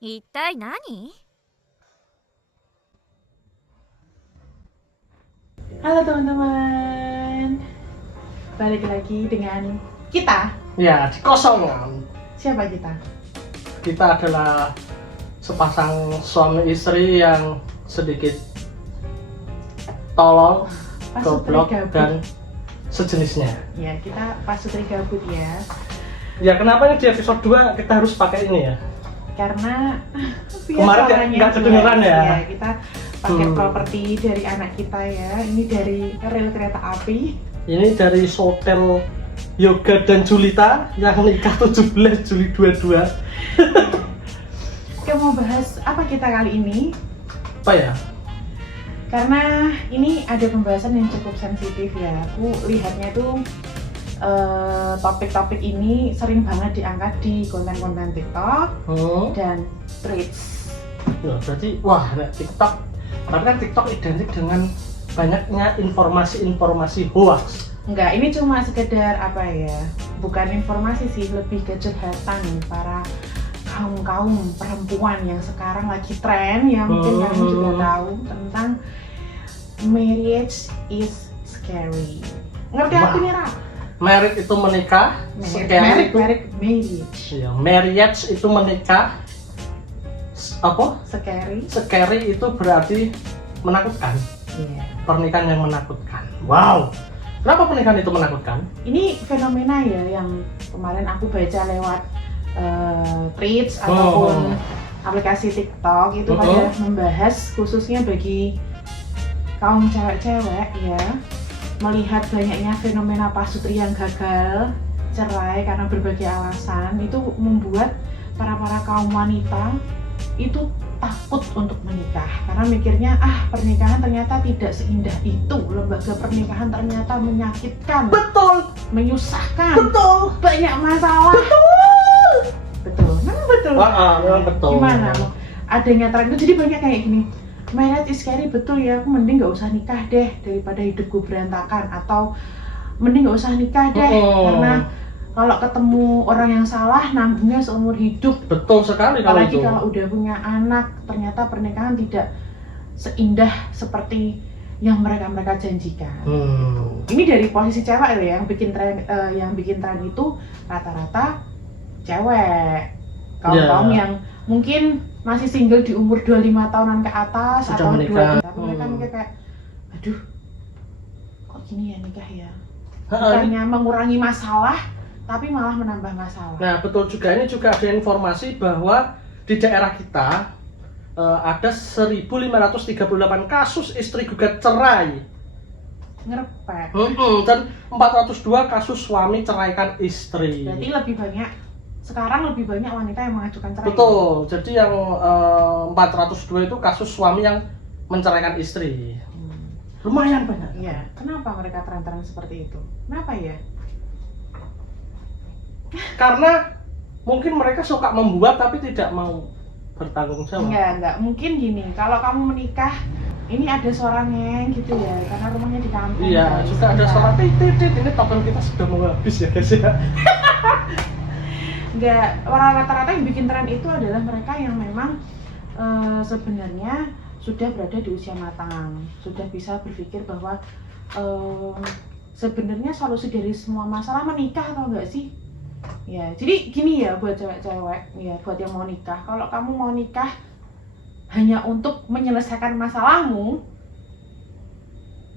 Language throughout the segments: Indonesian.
一体何？ Halo teman-teman, balik lagi dengan kita. Ya, di kosongan. Siapa kita? Kita adalah sepasang suami istri yang sedikit tolol, Pasutri goblok, gabut. dan sejenisnya. Ya, kita pasutri gabut ya. Ya, kenapa ini di episode 2 kita harus pakai ini ya? Karena Kemarin suaranya nggak kedengeran jelas. ya? Kita pakai properti dari anak kita ya. Ini dari rel kereta api. Ini dari Sotel Yoga dan Julita yang nikah 17 Juli 22. Kita mau bahas apa kita kali ini? Apa ya? Karena ini ada pembahasan yang cukup sensitif ya. Aku lihatnya tuh topik-topik ini sering banget diangkat di konten-konten TikTok dan Threads. Ya, berarti wah, nah, TikTok. Tapi kan TikTok identik dengan banyaknya informasi-informasi hoax. Enggak, ini cuma sekedar apa ya? Bukan informasi sih, lebih ke curhatan para kaum perempuan yang sekarang lagi tren ya, mungkin kalian juga tahu tentang marriage is scary. Ngerti Wah. artinya Ra? Married itu menikah, scary itu Marriage. ya, marriage itu menikah. Apa? Scary. Itu berarti menakutkan. Iya. Pernikahan yang menakutkan. Wow. Kenapa pernikahan itu menakutkan? Ini fenomena ya yang kemarin aku baca lewat Threads ataupun aplikasi TikTok itu pada membahas khususnya bagi kaum cewek-cewek ya, melihat banyaknya fenomena pasutri yang gagal cerai karena berbagai alasan, itu membuat para kaum wanita itu takut untuk menikah karena mikirnya pernikahan ternyata tidak seindah itu, lembaga pernikahan ternyata menyakitkan, Betul. menyusahkan, Betul. banyak masalah. Betul, memang betul. Memang betul. Gimana? Adanya tren itu jadi banyak kayak gini. Marriage is scary, betul ya. Aku mending nggak usah nikah deh daripada hidupku berantakan, atau mending nggak usah nikah deh karena kalau ketemu orang yang salah nanggungnya seumur hidup. Betul sekali kalau Apalagi itu. kalau udah punya anak, ternyata pernikahan tidak seindah seperti yang mereka janjikan. Ini dari posisi cewek ya, yang bikin tren itu rata-rata cewek, kaum yang mungkin masih single di umur 25 tahunan ke atas sudah atau menikah. 20, tapi mereka mikir kayak, aduh kok gini ya nikah ya, bukannya mengurangi masalah tapi malah menambah masalah. Nah, betul juga. Ini juga ada informasi bahwa di daerah kita ada 1.538 kasus istri gugat cerai. Ngerepet. Dan 402 kasus suami ceraikan istri. Berarti sekarang lebih banyak wanita yang mengajukan cerai. Betul. Jadi yang 402 itu kasus suami yang menceraikan istri. Lumayan banyak. Iya. Kenapa mereka tren-tren seperti itu? Kenapa ya? Karena mungkin mereka suka membuat tapi tidak mau bertanggung jawab. Enggak. Mungkin gini, kalau kamu menikah, ini ada suara ngeng gitu ya, karena rumahnya di kampung. Iya, guys. juga ada suara titit. Ini tabel kita sudah mau habis ya guys ya. Enggak, orang rata-rata yang bikin tren itu adalah mereka yang memang sebenarnya sudah berada di usia matang, sudah bisa berpikir bahwa sebenarnya solusi dari semua masalah menikah atau enggak sih? Ya, jadi gini ya buat cewek-cewek, ya buat yang mau nikah, kalau kamu mau nikah hanya untuk menyelesaikan masalahmu,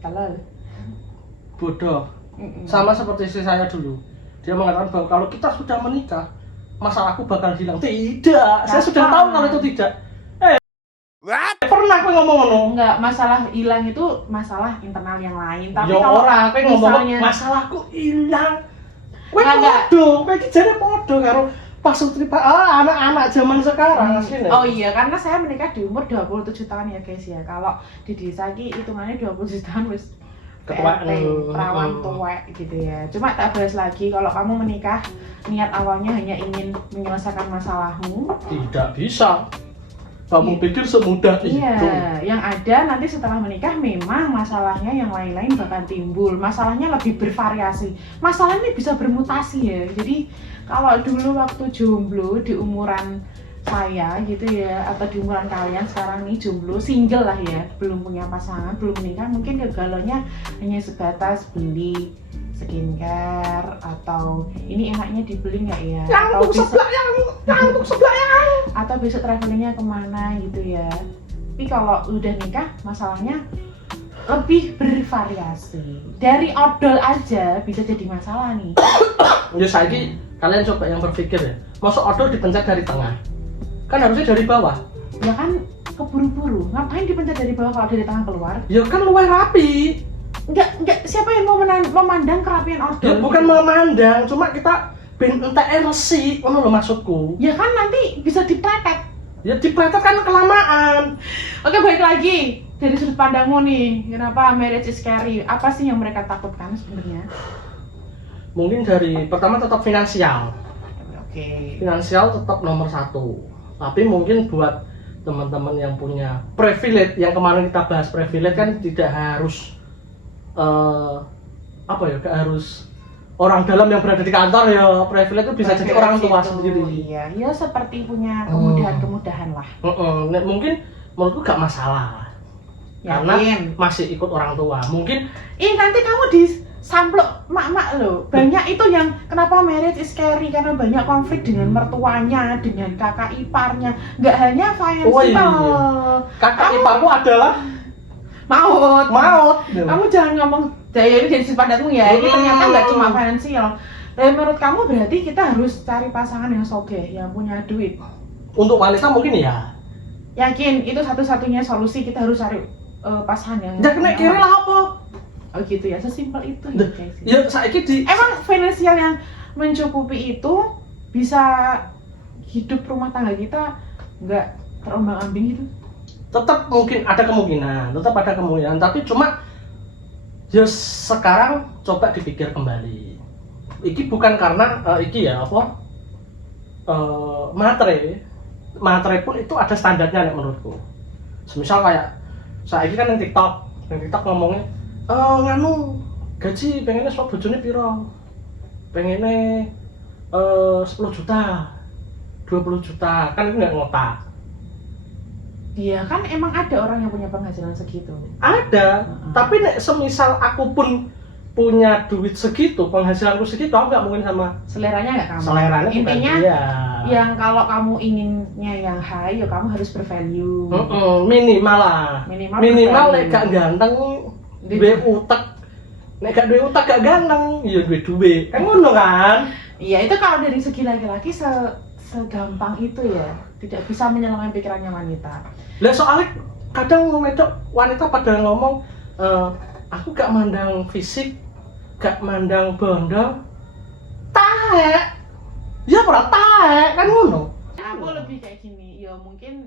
kalau Bodoh. Sama seperti istri saya dulu. Dia mengatakan bahwa kalau kita sudah menikah, masalahku bakal hilang. Tidak, saya sudah tahu kalau itu tidak. Pernah aku ngomong ngono. enggak, masalah hilang itu masalah internal yang lain. Tapi Ya kalau ora, kowe ngomong misalnya masalahku hilang. Kowe Enggak. podo, kowe iki jane podo karo pasutri anak-anak zaman sekarang asline. Oh iya, karena saya menikah di umur 27 tahun ya guys ya. Kalau di desa ki hitungannya 27 tahun wis Ketuaan. perawan tua gitu ya. Cuma tak bahas lagi, kalau kamu menikah niat awalnya hanya ingin menyelesaikan masalahmu, Tidak bisa. Kamu pikir semudah itu? iya, yang ada nanti setelah menikah memang masalahnya yang lain-lain bakal timbul. Masalahnya lebih bervariasi. Masalah ini bisa bermutasi ya. Jadi kalau dulu waktu jomblo di umuran saya gitu ya, atau di umuran kalian sekarang nih jomblo, single lah ya, belum punya pasangan, belum menikah, mungkin kegalauannya hanya sebatas beli skincare atau ini enaknya dibeli nggak ya, atau besok atau besok travelingnya kemana gitu ya. Tapi kalau udah nikah masalahnya lebih bervariasi, dari odol aja bisa jadi masalah nih. Ya saiki kalian coba yang berpikir ya, masuk odol dipencet dari tengah, kan harusnya dari bawah. Ya kan keburu-buru, ngapain dipencet dari bawah kalau dari tengah keluar? Ya kan luwih rapi. Enggak, siapa yang mau memandang kerapian odol? Ya bukan memandang, cuma kita ben entek resik, ngono lho maksudku. Ya kan nanti bisa dipletet. Ya dipletet kan kelamaan. Oke, balik lagi dari sudut pandangmu nih, kenapa marriage is scary? Apa sih yang mereka takutkan sebenarnya? Mungkin dari pertama tetap finansial. Oke. Finansial tetap nomor satu. Tapi mungkin buat teman-teman yang punya privilege, yang kemarin kita bahas privilege kan tidak harus gak harus orang dalam yang berada di kantor ya, privilege itu bisa jadi orang tua sendiri. Iya, ya seperti punya kemudahan-kemudahan lah. Mungkin menurutku gak masalah. Karena masih ikut orang tua. Mungkin nanti kamu disamplok mak-mak loh. Banyak itu yang kenapa marriage is scary, karena banyak konflik dengan mertuanya, dengan kakak iparnya. Nggak hanya financial. Oh, iya. Kakak iparmu adalah maut. Kamu jangan ngomong daya ini dari sudut pandangmu ya. Ini ternyata nggak cuma finansial. Dan menurut kamu berarti kita harus cari pasangan yang sogeh, yang punya duit. Untuk wanita mungkin ya. Yakin itu satu-satunya solusi, kita harus cari pasangan yang. Ya kena kira lah apa? Oh gitu ya, sesimpel itu ya guys. Ya saiki emang finansial yang mencukupi itu bisa hidup rumah tangga kita nggak terombang-ambing gitu? Tetap mungkin ada kemungkinan, tapi cuma ya sekarang coba dipikir kembali. Iki bukan karena materai pun itu ada standarnya nih menurutku. Semisal kayak saya kan yang TikTok ngomongnya nganu gaji pengennya sok bojone piro, pengennya 10 juta 20 juta, kan itu nggak ngotak. Iya kan, emang ada orang yang punya penghasilan segitu. Ada, tapi nek semisal aku pun punya duit segitu, penghasilanku segitu, aku nggak mungkin sama seleranya nggak kamu. Seleranya intinya dia. Yang kalau kamu inginnya yang high, ya kamu harus bervalue. Minimal lah. Minimal nek gak ganteng, duwe utek. Nek gak duwe utek gak ganteng, ya duwe. Kan ngono kan? Iya, itu kalau dari segi laki-laki segampang itu ya, tidak bisa menyelami pikirannya wanita. Lah soalnya kadang wanita pada ngomong aku gak mandang fisik, gak mandang bondo, taek. Ya ora taek kan ngono. Aku lebih kayak gini, ya mungkin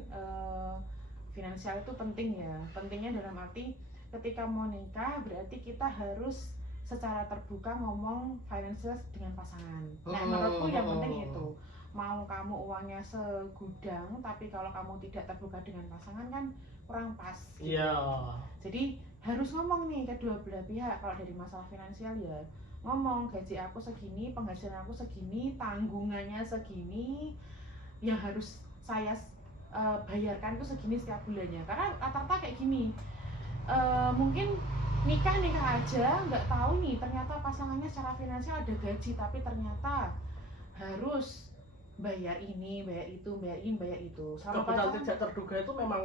finansial itu penting ya. Pentingnya dalam arti ketika mau nikah berarti kita harus secara terbuka ngomong finansial dengan pasangan. Nah, menurutku yang penting itu. Mau kamu uangnya segudang, tapi kalau kamu tidak terbuka dengan pasangan kan kurang pas. Iya. Jadi harus ngomong nih kedua belah pihak. Kalau dari masalah finansial ya ngomong, gaji aku segini, penghasilan aku segini, tanggungannya segini, yang harus saya bayarkan itu segini setiap bulannya. Karena rata-rata kayak gini, mungkin nikah aja nggak tahu nih ternyata pasangannya secara finansial ada gaji, tapi ternyata harus bayar ini, bayar itu, bayar ini, bayar itu. Kebetulan tidak terduga itu memang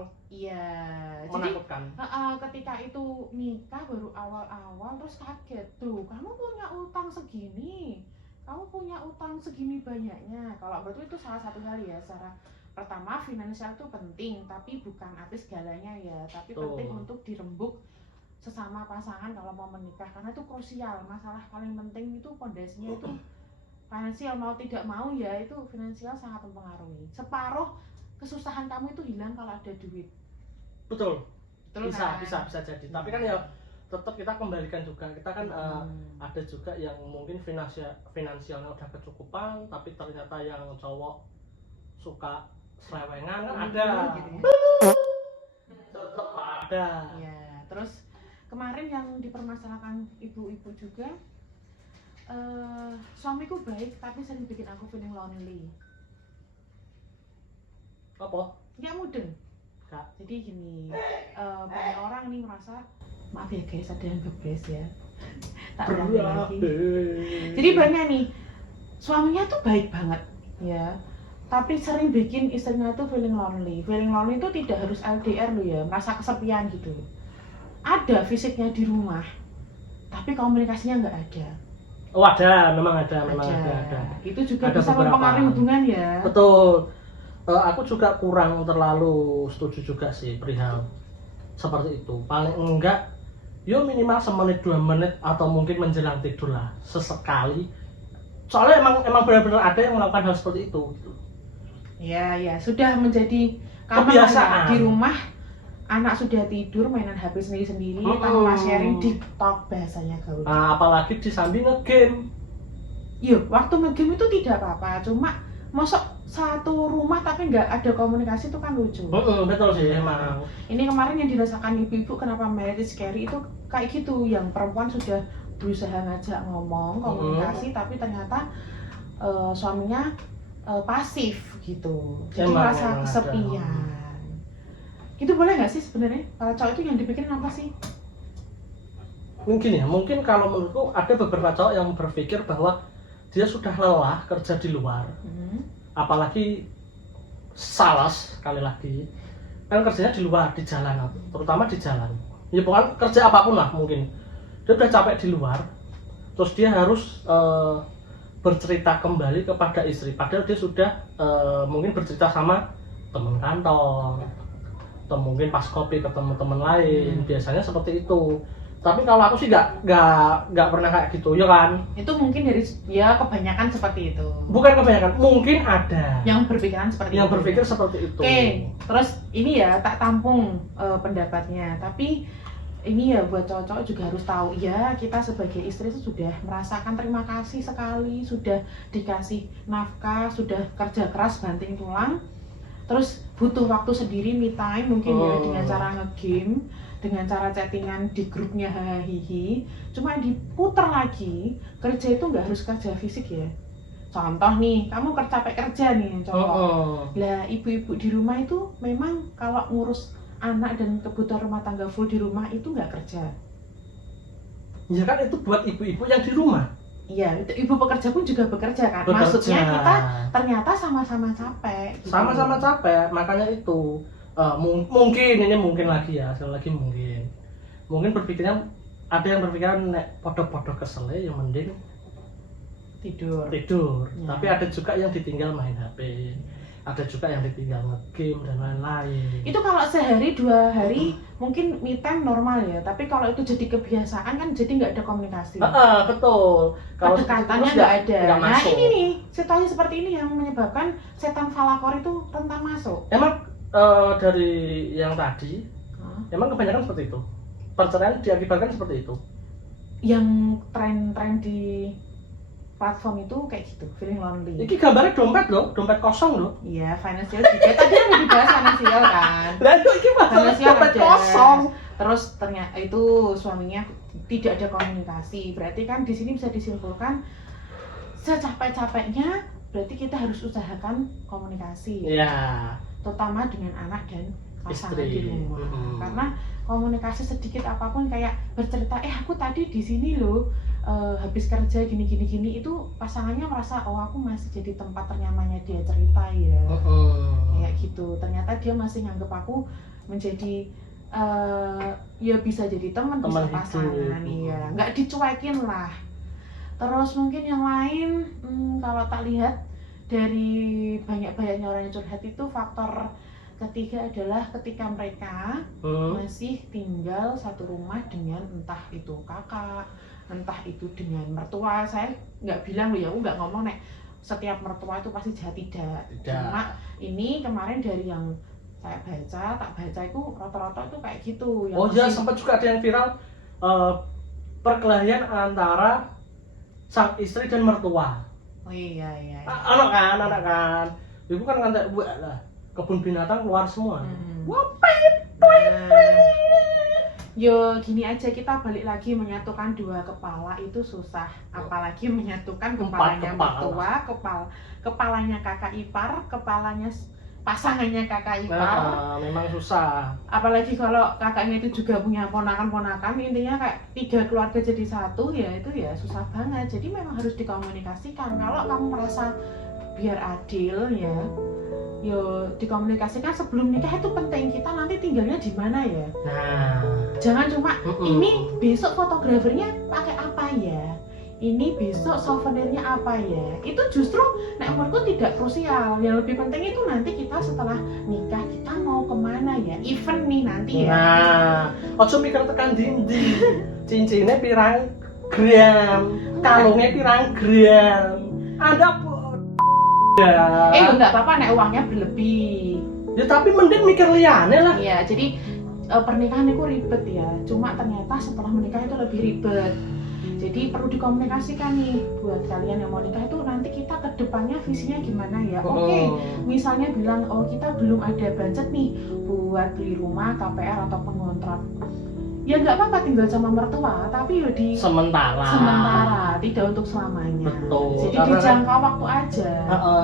menakutkan. Jadi ketika itu nikah baru awal-awal terus kaget tuh, kamu punya utang segini, kamu punya utang segini banyaknya. Kalau betul itu salah satu kali ya. Secara pertama finansial itu penting, tapi bukan arti segalanya ya. Tapi penting untuk dirembuk sesama pasangan kalau mau menikah, karena itu krusial. Masalah paling penting itu pondasinya itu finansial, mau tidak mau ya itu finansial sangat mempengaruhi. Separuh kesusahan kamu itu hilang kalau ada duit. Betul Kan? bisa jadi. Tapi kan ya tetap kita kembalikan juga. Kita kan ada juga yang mungkin finansialnya udah kecukupan, tapi ternyata yang cowok suka selewengan kan ada. Gitu ya. Tetap ada. Ya, terus kemarin yang dipermasalahkan ibu-ibu juga, suamiku baik tapi sering bikin aku feeling lonely. Apa? Nggak mudeng. Kak. Jadi gini, banyak orang nih merasa, maaf ya guys, ada yang gebres ya. Tak ulangi lagi. Jadi banyak nih, suaminya tuh baik banget, ya. Tapi sering bikin istrinya tuh feeling lonely. Feeling lonely itu tidak harus LDR loh ya, merasa kesepian gitu. Ada fisiknya di rumah, tapi komunikasinya nggak ada. Oh ada, memang ada. Itu juga Ada bisa beberapa. mempengaruhi hubungan ya. Betul. Aku juga kurang terlalu setuju juga sih perihal seperti itu. Paling enggak, yo minimal semenit 2 menit atau mungkin menjelang tidur lah sesekali. Soalnya emang benar-benar ada yang melakukan hal seperti itu. Gitu. Ya, sudah menjadi kebiasaan di rumah. Anak sudah tidur, mainan HP sendiri-sendiri, tanpa sharing TikTok bahasanya gaul. Nah, apalagi di samping nge-game. Yuk, waktu nge-game itu tidak apa-apa, cuma masuk satu rumah tapi nggak ada komunikasi itu kan lucu. Betul sih emang. Ini kemarin yang dirasakan ibu-ibu kenapa marriage is scary itu kayak gitu, yang perempuan sudah berusaha ngajak ngomong, komunikasi, tapi ternyata suaminya pasif gitu, jadi merasa kesepian. Itu boleh nggak sih sebenarnya? Kalau cowok itu yang dipikirin apa sih? Mungkin kalau menurutku ada beberapa cowok yang berpikir bahwa dia sudah lelah kerja di luar, apalagi sales sekali lagi, kan kerjanya di luar, di jalan, terutama di jalan. Ya pokoknya kerja apapun lah mungkin. Dia udah capek di luar, terus dia harus bercerita kembali kepada istri. Padahal dia sudah mungkin bercerita sama teman kantor, atau mungkin pas kopi ke teman-teman lain, biasanya seperti itu. Tapi kalau aku sih nggak pernah kayak gitu, ya kan? Itu mungkin dari ya kebanyakan seperti itu. Bukan kebanyakan, mungkin ada yang berpikiran seperti yang itu. Berpikir seperti itu. Oke, terus ini ya tak tampung pendapatnya. Tapi ini ya buat cowok-cowok juga harus tahu ya, kita sebagai istri itu sudah merasakan terima kasih sekali, sudah dikasih nafkah, sudah kerja keras banting tulang. Terus butuh waktu sendiri, me time mungkin ya, dengan cara nge-game, dengan cara chattingan di grupnya hahihi. Cuma diputar lagi, kerja itu nggak harus kerja fisik ya. Contoh nih, kamu capek kerja nih cowok. Lah ibu-ibu di rumah itu memang kalau ngurus anak dan kebutuhan rumah tangga full di rumah itu nggak kerja. Ya kan itu buat ibu-ibu yang di rumah. Iya, ibu pekerja pun juga bekerja kan. Maksudnya kita ternyata sama-sama capek. Gitu. Sama-sama capek, makanya itu mungkin lagi ya, sekali lagi mungkin berpikirnya ada yang berpikiran nek podo-podo kesel yang mending tidur. Ya. Tapi ada juga yang ditinggal main HP, ada juga yang ditinggal nge-game dan lain-lain. Itu kalau sehari 2 hari mungkin me time normal ya, tapi kalau itu jadi kebiasaan kan jadi nggak ada komunikasi. Betul. Kalau kedekatannya nggak ada. Nah masuk. Ini nih situasi seperti ini yang menyebabkan setan falakor itu rentan masuk. Emang dari yang tadi, emang kebanyakan seperti itu. Perceraian diakibatkan seperti itu. Yang tren di platform itu kayak gitu, feeling lonely. Ini gambarnya dompet loh, dompet kosong loh. Iya, financial juga. Tadi udah dibahas financial kan. Lah itu dompet kosong. Terus ternyata itu suaminya tidak ada komunikasi. Berarti kan di sini bisa disimpulkan secapek-capeknya berarti kita harus usahakan komunikasi. Iya. Terutama dengan anak dan pasangan istri di rumah. Karena komunikasi sedikit apapun kayak bercerita, aku tadi di sini loh. Habis kerja gini itu pasangannya merasa aku masih jadi tempat ternyamannya dia cerita ya, kayak gitu. Ternyata dia masih nganggep aku menjadi ya bisa jadi teman bisa pasangan ya, nggak dicuekin lah. Terus mungkin yang lain kalau tak lihat dari banyak-banyaknya orang yang curhat itu, faktor ketiga adalah ketika mereka masih tinggal satu rumah dengan entah itu kakak, entah itu dengan mertua. Saya nggak bilang loh ya, aku nggak ngomong nek setiap mertua itu pasti jahat, tidak. Cuma ini kemarin dari yang saya tak baca itu rata-rata itu kayak gitu. Ya sempat juga ada yang viral perkelahian antara sang istri dan mertua. Oh iya. Anak kan. Ibu kan ngantek lah. Kebun binatang keluar semua. Yo gini aja, kita balik lagi menyatukan 2 kepala itu susah, apalagi menyatukan kepalanya mertua, kepalanya kakak ipar, kepalanya pasangannya kakak ipar. Memang susah. Apalagi kalau kakaknya itu juga punya ponakan-ponakan, intinya kayak 3 keluarga jadi satu, ya itu ya susah banget. Jadi memang harus dikomunikasikan. Kalau kamu merasa biar adil ya, yo dikomunikasikan sebelum nikah itu penting. Kita nanti tinggalnya di mana ya? Nah, Jangan cuma ini besok fotografernya pakai apa ya? Ini besok souvenirnya apa ya? Itu justru nek menurutku tidak krusial. Yang lebih penting itu nanti kita setelah nikah kita mau kemana ya? Event nih nanti ya. nah, ojo mikir tekan dindi. Cincinnya pirang gram, kalungnya pirang gram. Anda Enggak apa-apa nek uangnya berlebih. ya tapi mending mikir liane lah. Iya, jadi pernikahan itu ribet ya. Cuma ternyata setelah menikah itu lebih ribet. Jadi perlu dikomunikasikan nih buat kalian yang mau nikah itu nanti kita ke depannya visinya gimana ya. Oke, misalnya bilang oh kita belum ada budget nih buat beli rumah, KPR ataupun kontrak. Ya nggak apa-apa tinggal sama mertua, tapi ya di sementara, tidak untuk selamanya. Betul. Jadi Karena dijangka waktu aja.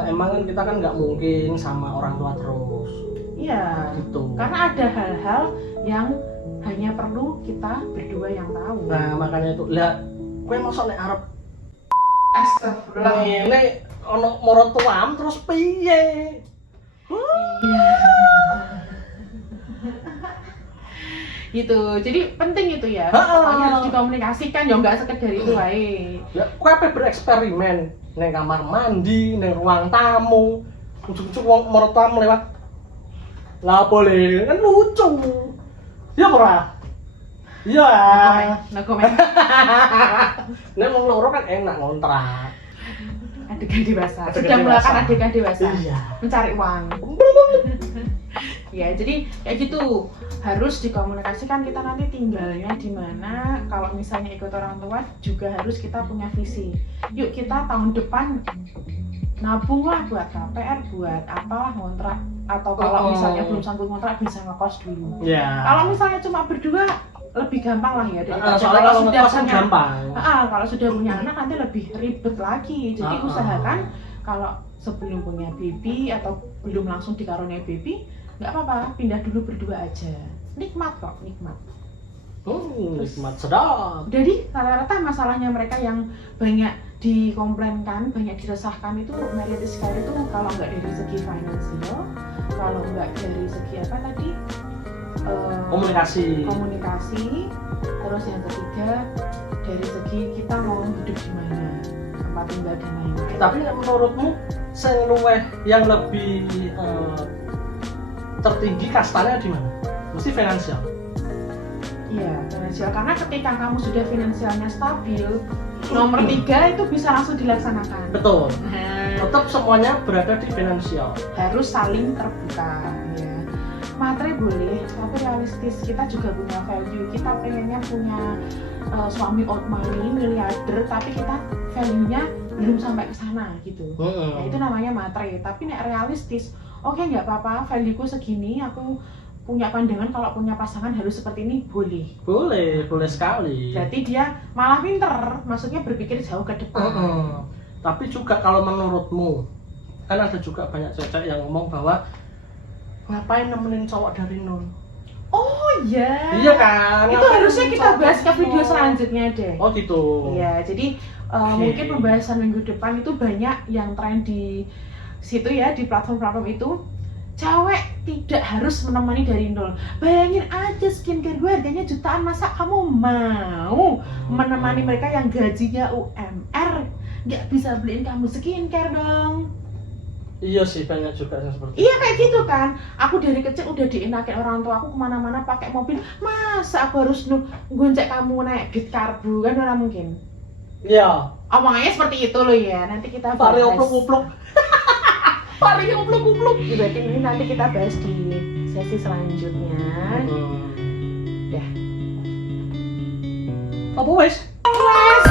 Emang kan kita kan nggak mungkin sama orang tua terus. Iya. Gitu. Karena ada hal-hal yang hanya perlu kita berdua yang tahu. Nah makanya itu lihat. Kowe mosok nek arep Astagfirullah. ngene ana maratuam terus piye? Gitu. Jadi penting itu ya. Pokoknya harus dikomunikasikan ya nggak sekedar itu wae. Ya kowe ape bereksperimen ning kamar mandi, ning ruang tamu. Ujug-ujug wong maratuam lewat. Lah boleh kan lucu. Ya ora? Iya. No comment. Nek wong loro kan enak ngontrak. Adegan dewasa. Adegan Sudah melakukan dewasa. adegan dewasa. Iya. Mencari uang. Ya, jadi kayak gitu. Harus dikomunikasikan kita nanti tinggalnya di mana. Kalau misalnya ikut orang tua juga harus kita punya visi. Yuk kita tahun depan nabung lah buat KPR, buat apalah ngontrak. Atau kalau misalnya belum sanggup ngontrak bisa ngekos dulu. Iya. Kalau misalnya cuma berdua lebih gampang lah ya daripada Soalnya kalau ngekos kan punya gampang. kalau sudah punya anak nanti lebih ribet lagi. Jadi usahakan kalau sebelum punya baby atau belum langsung dikaruniai baby, nggak apa-apa, pindah dulu berdua aja. Nikmat kok, nikmat. Nikmat sedap. Jadi rata-rata masalahnya mereka yang banyak dikomplainkan, banyak diresahkan itu marital care itu kalau nggak dari segi finansial, kalau nggak dari segi apa tadi? Komunikasi, terus yang ketiga dari segi kita mau hidup di mana, tempat tinggal dan lain-lain. Tapi menurutmu yang lebih tertinggi kastanya di mana? Mesti finansial. Iya, finansial. Karena ketika kamu sudah finansialnya stabil, nomor 3 itu bisa langsung dilaksanakan. Betul. Nah, Tetap semuanya berada di finansial. harus saling terbuka. Ya. Materi boleh, tapi realistis. Kita juga punya value. Kita pengennya punya suami old money, miliarder, tapi kita value-nya belum sampai ke sana gitu. Ya, itu namanya materi. Tapi nek realistis, oke nggak apa-apa, value-ku segini, aku punya pandangan kalau punya pasangan harus seperti ini, boleh. Boleh sekali. Berarti dia malah pinter, maksudnya berpikir jauh ke depan. Tapi juga kalau menurutmu, kan ada juga banyak cewek yang ngomong bahwa ngapain nemenin cowok dari nol? Oh iya. Iya kan? Itu harusnya kita bahas ke video selanjutnya deh. Oh gitu. Iya, jadi mungkin pembahasan minggu depan itu banyak yang tren di situ ya, di platform-platform itu. Cewek tidak harus menemani dari nol. Bayangin aja skincare gue harganya jutaan, masa kamu mau menemani mereka yang gajinya UMR? Nggak bisa beliin kamu skincare dong. Iya sih, banyak juga yang seperti Iya kayak gitu kan. Aku dari kecil udah dienakin orang tua aku kemana-mana pakai mobil. Masa aku harus goncek kamu naik git karbu, kan ora mungkin. Iya. Omongannya seperti itu loh ya. Nanti kita bahas. Vario upluk-upluk. Vario upluk-upluk. Berarti ini nanti kita bahas di sesi selanjutnya. Ya. Apa wes? Wes.